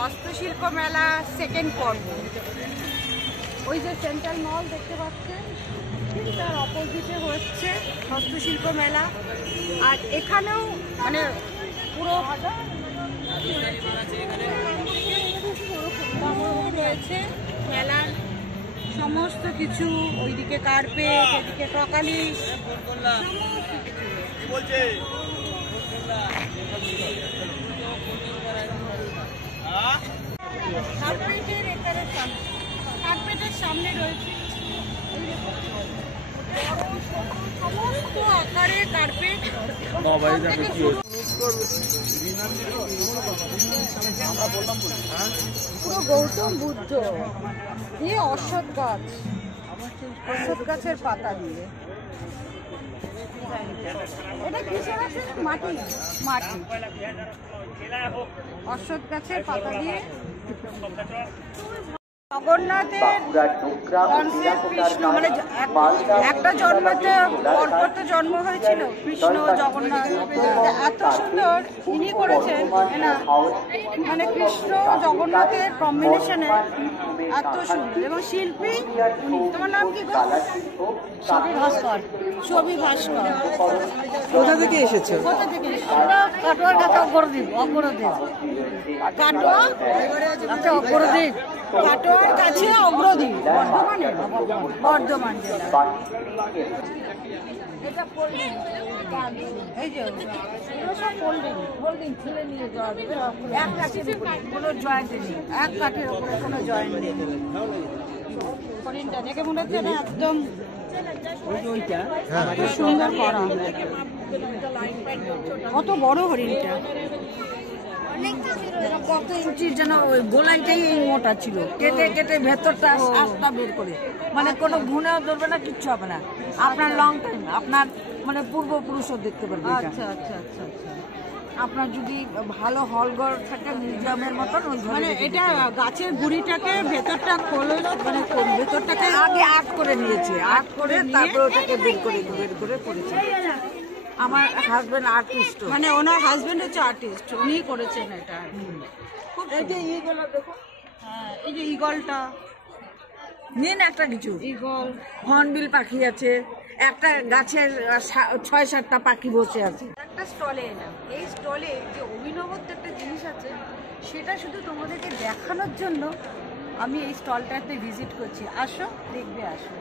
হস্তশিল্প মেলা সেকেন্ড পর্ব। ওই যে সেন্ট্রাল মল দেখতে পাচ্ছেন, ঠিক তার অপোজিটে হচ্ছে হস্তশিল্প মেলা। আর এখানেও মানে পুরো রয়েছে মেলার সমস্ত কিছু। ওইদিকে কার্পেট, এদিকে টকালি, কার্পেটের সামনে রয়েছে সমস্ত আকারের কার্পেট। পুরো গৌতম বুদ্ধ দিয়ে অশ্বত্থ গাছ, অশ্বত্থ গাছের পাতা দিয়ে। এটা কিসের আছে? মাটি, মাটি অশ্বত্থ গাছের পাতা দিয়ে। জগন্নাথের কনসেপ্ট কৃষ্ণ, মানে একটা জন্মতে পরপর তো জন্ম হয়েছিল কৃষ্ণ জগন্নাথ। এত সুন্দর ইনি করেছেন না, মানে কৃষ্ণ জগন্নাথের কম্বিনেশনে এত সুন্দর। এবং শিল্পী, তোমার নাম কি? ছবি ভাস্কর। ছবি ভাস্কর। কোথা থেকে এসেছে? কোথা থেকে এসেছে? কাটোয়ার কাছে অগ্রদ্বীপ। অগ্রদ্বীপ কাটোয়া, আচ্ছা অগ্রদ্বীপ কাটোয়ার কাছে অগ্রদ্বীপ, বর্ধমানে, বর্ধমান জেলা। এই যে সব ফোল্ডিং, ফোল্ডিং খুলে নিয়ে যাওয়া যাবে। এক কাঠের কোনো জয়েন্ট নেই, এক কাঠের ওপরে কোনো জয়েন্ট নেই। হরিণটা দেখে মনে হচ্ছে না একদম সুন্দর করা। কত বড় হরিণটা, কত ইঞ্চির যেন ওই গোলাইটাই এই মোটা ছিল, কেটে কেটে ভেতরটা আস্তা বের করে, মানে কোনো ঘুনেও ধরবে না, কিচ্ছু হবে না। আপনার লং টাইম, আপনার মানে পূর্বপুরুষও দেখতে পারবে। আচ্ছা আচ্ছা আচ্ছা আচ্ছা। আপনার যদি ভালো হলঘর থাকে মিউজিয়ামের মতন, মানে এটা গাছের গুড়িটাকে ভেতরটা খোলে, মানে ভেতরটাকে আগে আর্ট করে নিয়েছে, আর্ট করে তারপরে ওটাকে বের করে করেছে। আমার হাজবেন্ড আর্টিস্ট, মানে ওনার হাজবেন্ড হচ্ছে আর্টিস্ট, উনিই করেছেন এটা। এই যে ইগল দেখো, হ্যাঁ এই যে ইগলটা নিন, একটা কিছু ইগল, হর্নবিল পাখি আছে, একটা গাছের ৬-৭টা পাখি বসে আছে। একটা স্টলে এলাম, এই স্টলে যে অভিনবত্ব একটা জিনিস আছে সেটা শুধু তোমাদেরকে দেখানোর জন্য আমি এই স্টলটাতে ভিজিট করছি। আসো, দেখবে, আসো।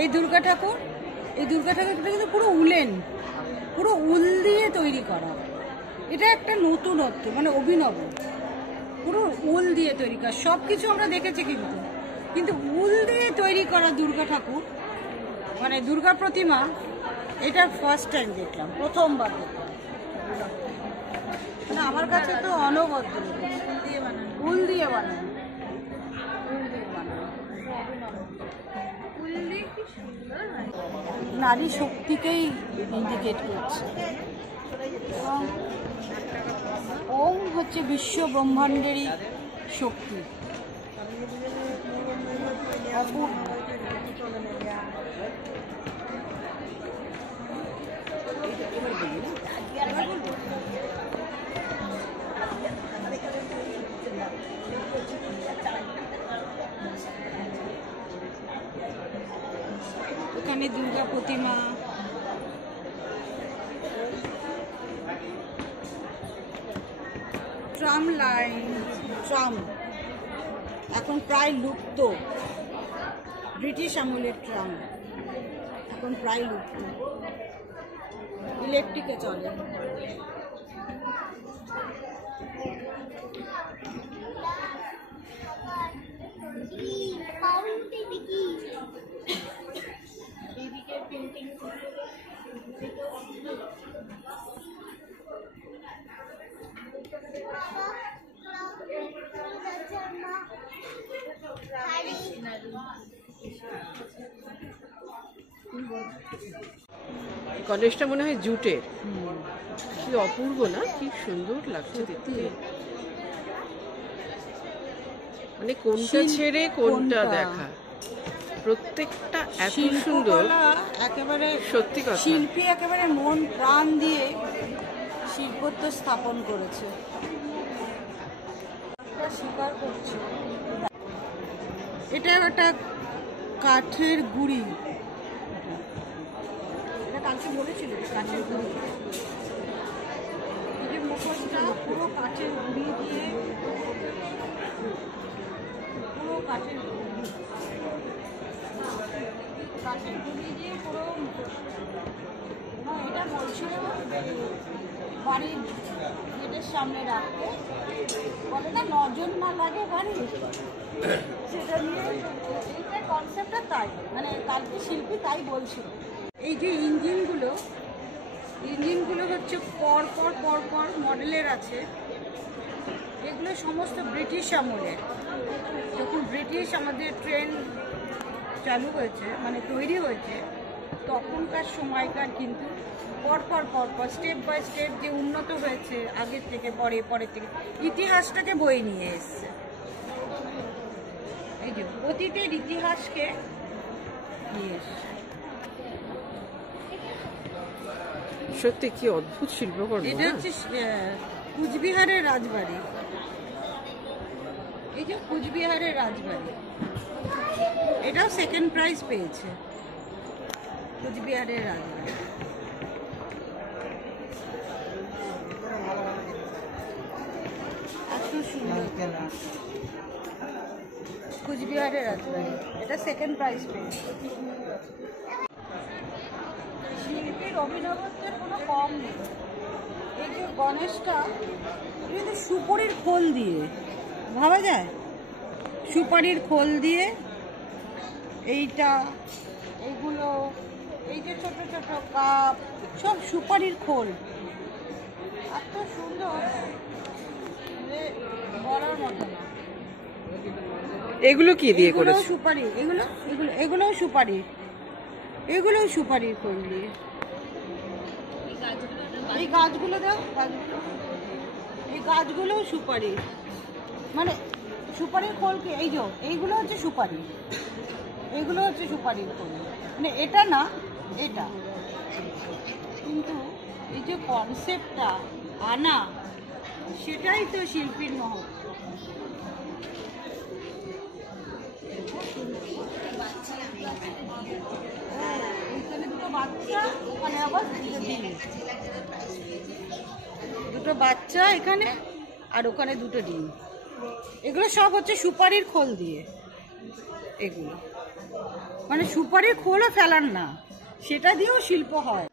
এই দুর্গা ঠাকুর, এই দুর্গা ঠাকুরটা কিন্তু পুরো উলেন, পুরো উল দিয়ে তৈরি করা। এটা একটা নতুনত্ব, মানে অভিনব, পুরো উল দিয়ে তৈরি করা। সব কিছু আমরা দেখেছি কিন্তু উল দিয়ে তৈরি করা দুর্গা ঠাকুর, মানে দুর্গা প্রতিমা, এটা ফার্স্ট টাইম দেখলাম, প্রথমবার দেখলাম। মানে আমার কাছে তো অনবদ্য, উল দিয়ে বানানো, নারী শক্তিকেই ইন্ডিকেট করছে। এবং ওম হচ্ছে বিশ্ব ব্রহ্মাণ্ডেরই শক্তি। অপূর্ব। এখানে দুর্গা প্রতিমা, ট্রাম লাইন, ট্রাম এখন প্রায় লুপ্ত। ব্রিটিশ আমলের ট্রাম এখন প্রায় লুপ্ত, ইলেকট্রিকে চলে। গণেশটা মনে হয় জুটের, কি অপূর্ব না, কি সুন্দর লাগছে দেখতে। মানে কোনটা ছেড়ে কোনটা দেখা। প্রত্যেকটা এত সুন্দর, শিল্পকলা একেবারে সত্যি কথা। শিল্পী একেবারে মন প্রাণ দিয়ে শিল্পত্ব স্থাপন করেছে, স্বীকার করছে। এটা একটা কাঠের গুড়ি, এটা কালকে বলেছিল কাঠের গুড়ি। এই যে মুখোশটা পুরো কাঠের গুড়ি দিয়ে, পুরো কাঠের গুড়ি দিয়ে পুরো মুখোশ। এবং এটা বলছিল বাড়ির গেটের সামনে রাখতে, বলে না নজর না লাগে বাড়ি, সেটা নিয়ে এইটা কনসেপ্টটা তাই, মানে কালকে শিল্পী তাই বলছিল। এই যে ইঞ্জিনগুলো হচ্ছে পর পর মডেলের আছে। এগুলো সমস্ত ব্রিটিশ আমলের, যখন ব্রিটিশ আমাদের ট্রেন চালু হয়েছে, মানে তৈরি হয়েছে, তখনকার সময়কার কিন্তু পর স্টেপ বাই স্টেপ যে উন্নত হয়েছে, আগের থেকে পরের থেকে ইতিহাসটাকে বয়ে নিয়ে এসছে। এই যে অতীতের ইতিহাসকে নিয়ে এসছে। সত্যি কি অদ্ভুত শিল্পকর্ম। এটা হচ্ছে কুচবিহারের রাজবাড়ি, এই যে কুচবিহারের রাজবাড়ি, এটাও সেকেন্ড প্রাইজ পেয়েছে, কুচবিহারের রাজবাড়ি। এত সুন্দর কুচবিহারের রাজবাড়ি, এটা সেকেন্ড প্রাইজ পেয়েছে। শিল্পীর অভিনবত্বের কোনো কম নেই। এই যে গণেশটা কিন্তু সুপারির খোল দিয়ে, ভাবা যায় সুপারির খোল দিয়ে, এইগুলো এই যে ছোট ছোট কাপ সব সুপারির খোল, এত সুন্দর যে বলার মতো না। এগুলো কি দিয়ে করেছে? সুপারি, এগুলোও সুপারির খোল দিয়ে। এই গাছগুলো দাও, এই গাছগুলোও সুপারি, মানে সুপারির খোলকে এই যে এইগুলো হচ্ছে সুপারি, এগুলো হচ্ছে সুপারির খোল, মানে এটা না এটা, কিন্তু এই যে কনসেপ্টটা আনা, সেটাই তো শিল্পীর মহৎ। এখানে দুটো বাচ্চা, ওখানে আবার দুটো বাচ্চা এখানে, আর ওখানে দুটো ডিম। এগুলো সব হচ্ছে সুপারির খোল দিয়ে, এগুলো মানে সুপারির খোলও ফেলার না, সেটা দিয়েও শিল্প হয়।